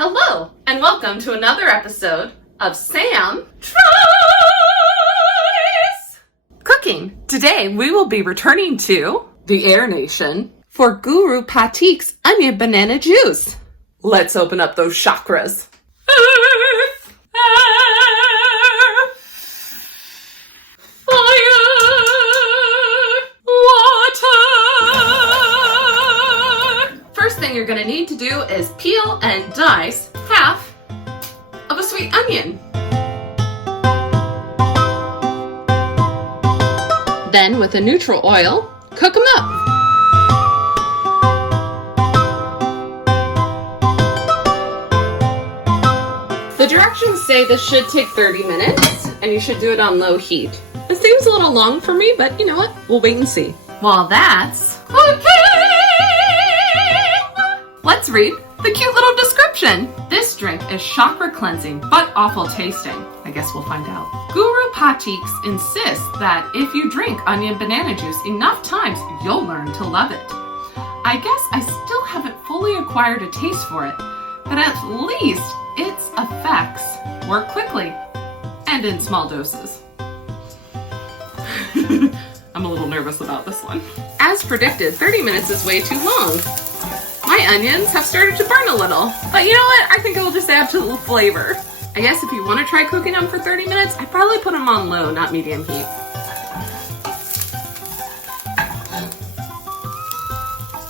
Hello, and welcome to another episode of Sam Tries Cooking. Today we will be returning to the Air Nation for Guru Pathik's onion banana juice. Let's open up those chakras. Earth, air, fire, water. First thing you're going to need to do is peel and dice half of a sweet onion. Then with a neutral oil, cook them up. The directions say this should take 30 minutes, and you should do it on low heat. It seems a little long for me, but you know what? We'll wait and see. While that's cooking, let's read the cute little description. This drink is chakra cleansing, but awful tasting. I guess we'll find out. Guru Pathik insists that if you drink onion banana juice enough times, you'll learn to love it. I guess I still haven't fully acquired a taste for it, but at least its effects work quickly and in small doses. I'm a little nervous about this one. As predicted, 30 minutes is way too long. My onions have started to burn a little, but you know what? I think it will just add to the flavor. I guess if you want to try cooking them for 30 minutes, I'd probably put them on low, not medium heat.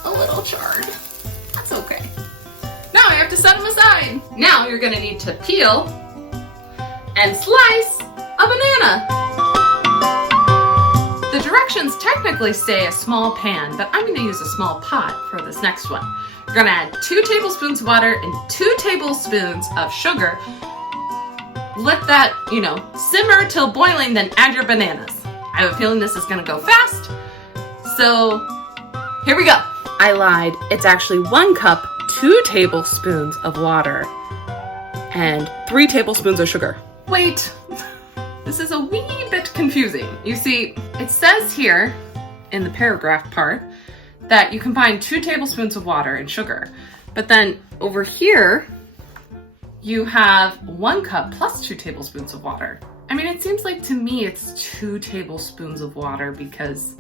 A little charred. That's okay. Now I have to set them aside. Now you're going to need to peel and slice a banana. The directions technically say a small pan, but I'm going to use a small pot for this next one. You're going to add 2 tablespoons of water and 2 tablespoons of sugar. Let that, simmer till boiling, then add your bananas. I have a feeling this is going to go fast. So here we go. I lied. It's actually 1 cup, 2 tablespoons of water, and 3 tablespoons of sugar. Wait, this is a wee bit confusing. You see, it says here in the paragraph part that you combine 2 tablespoons of water and sugar. But then over here, you have 1 cup plus 2 tablespoons of water. I mean, it seems like to me it's 2 tablespoons of water because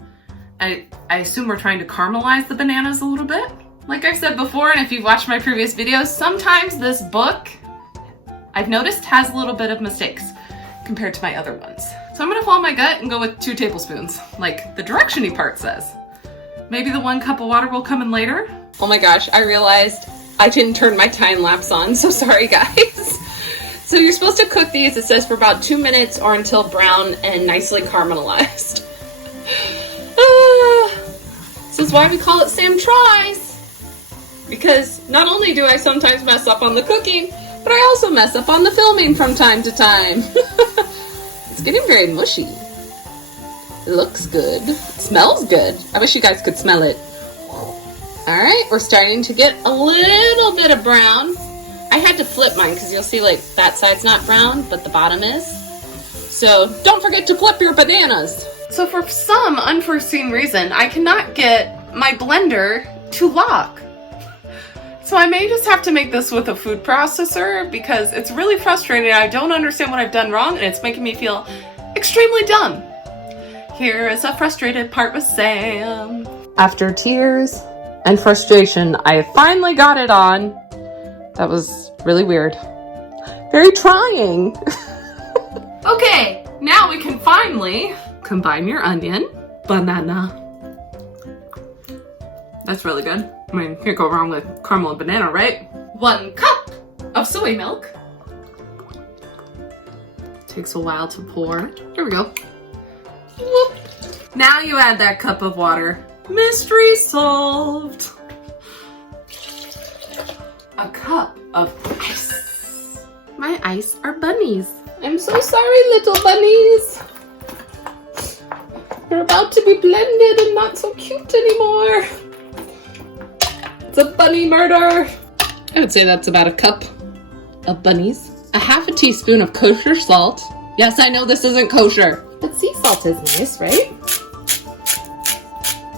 I assume we're trying to caramelize the bananas a little bit. Like I've said before, and if you've watched my previous videos, sometimes this book, I've noticed, has a little bit of mistakes compared to my other ones. So I'm gonna follow my gut and go with 2 tablespoons, like the direction-y part says. Maybe the 1 cup of water will come in later. Oh my gosh, I realized I didn't turn my time lapse on, so sorry guys. So you're supposed to cook these, it says, for about 2 minutes or until brown and nicely caramelized. This is why we call it Sam Tries. Because not only do I sometimes mess up on the cooking, but I also mess up on the filming from time to time. It's getting very mushy. It looks good. It smells good. I wish you guys could smell it. Alright, we're starting to get a little bit of brown. I had to flip mine because you'll see like that side's not brown, but the bottom is. So don't forget to flip your bananas. So for some unforeseen reason, I cannot get my blender to lock. So I may just have to make this with a food processor because it's really frustrating. I don't understand what I've done wrong and it's making me feel extremely dumb. Here is a frustrated part with Sam. After tears and frustration, I finally got it on. That was really weird. Very trying. Okay, now we can finally combine your onion, banana. That's really good. I mean, can't go wrong with caramel and banana, right? 1 cup of soy milk. Takes a while to pour. Here we go. Whoop. Now you add that cup of water. Mystery solved. A cup of ice. My ice are bunnies. I'm so sorry, little bunnies. You're about to be blended and not so cute anymore. It's a bunny murder. I would say that's about a cup of bunnies. A half a teaspoon of kosher salt. Yes, I know this isn't kosher, but sea salt is nice, right?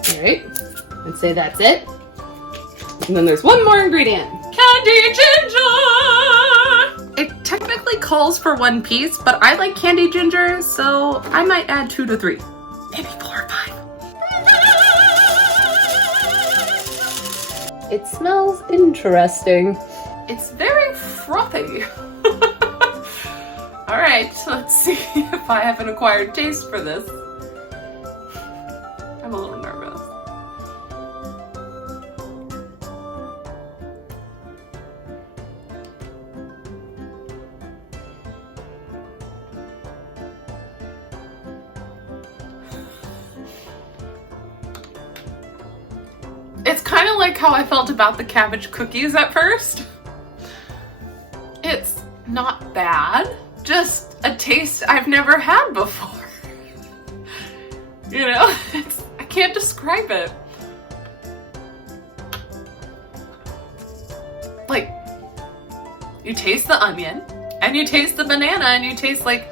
All right, I'd say that's it. And then there's one more ingredient. Candy ginger! only calls for 1 piece, but I like candy ginger, so I might add 2 to 3. Maybe 4 or 5. It smells interesting. It's very frothy. All right, let's see if I have an acquired taste for this. I'm a little nervous. It's kind of like how I felt about the cabbage cookies at first. It's not bad, just a taste I've never had before. You know, I can't describe it. Like, you taste the onion, and you taste the banana, and you taste like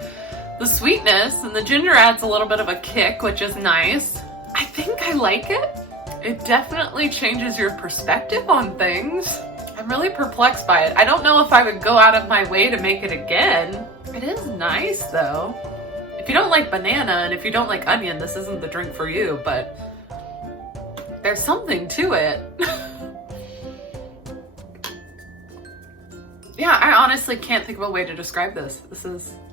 the sweetness, and the ginger adds a little bit of a kick, which is nice. I think I like it. It definitely changes your perspective on things. I'm really perplexed by it. I don't know if I would go out of my way to make it again. It is nice though. If you don't like banana and if you don't like onion, this isn't the drink for you, but there's something to it. Yeah, I honestly can't think of a way to describe this.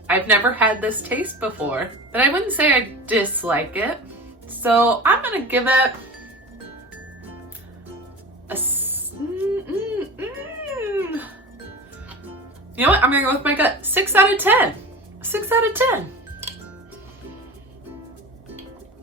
I've never had this taste before, but I wouldn't say I dislike it. So I'm gonna give it a You know what? I'm gonna go with my gut. 6 out of 10. 6 out of 10.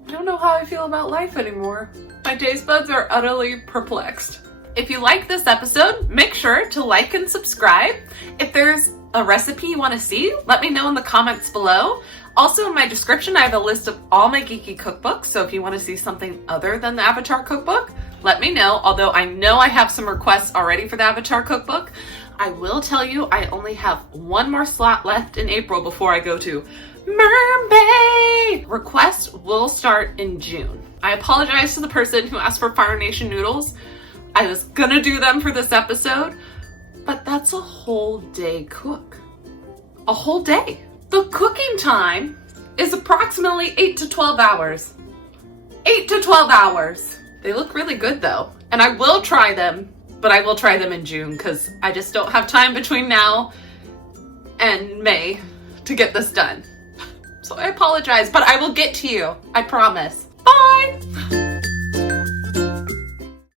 I don't know how I feel about life anymore. My taste buds are utterly perplexed. If you like this episode, make sure to like and subscribe. If there's a recipe you want to see, let me know in the comments below. Also in my description, I have a list of all my geeky cookbooks, so if you want to see something other than the Avatar cookbook, let me know. Although I know I have some requests already for the Avatar cookbook, I will tell you I only have 1 more slot left in April before I go to Mermaid. Requests will start in June. I apologize to the person who asked for Fire Nation noodles. I was gonna do them for this episode, but that's a whole day cook. A whole day. The cooking time is approximately 8 to 12 hours. 8 to 12 hours. They look really good though, and I will try them, but I will try them in June because I just don't have time between now and May to get this done. So I apologize, but I will get to you. I promise. Bye!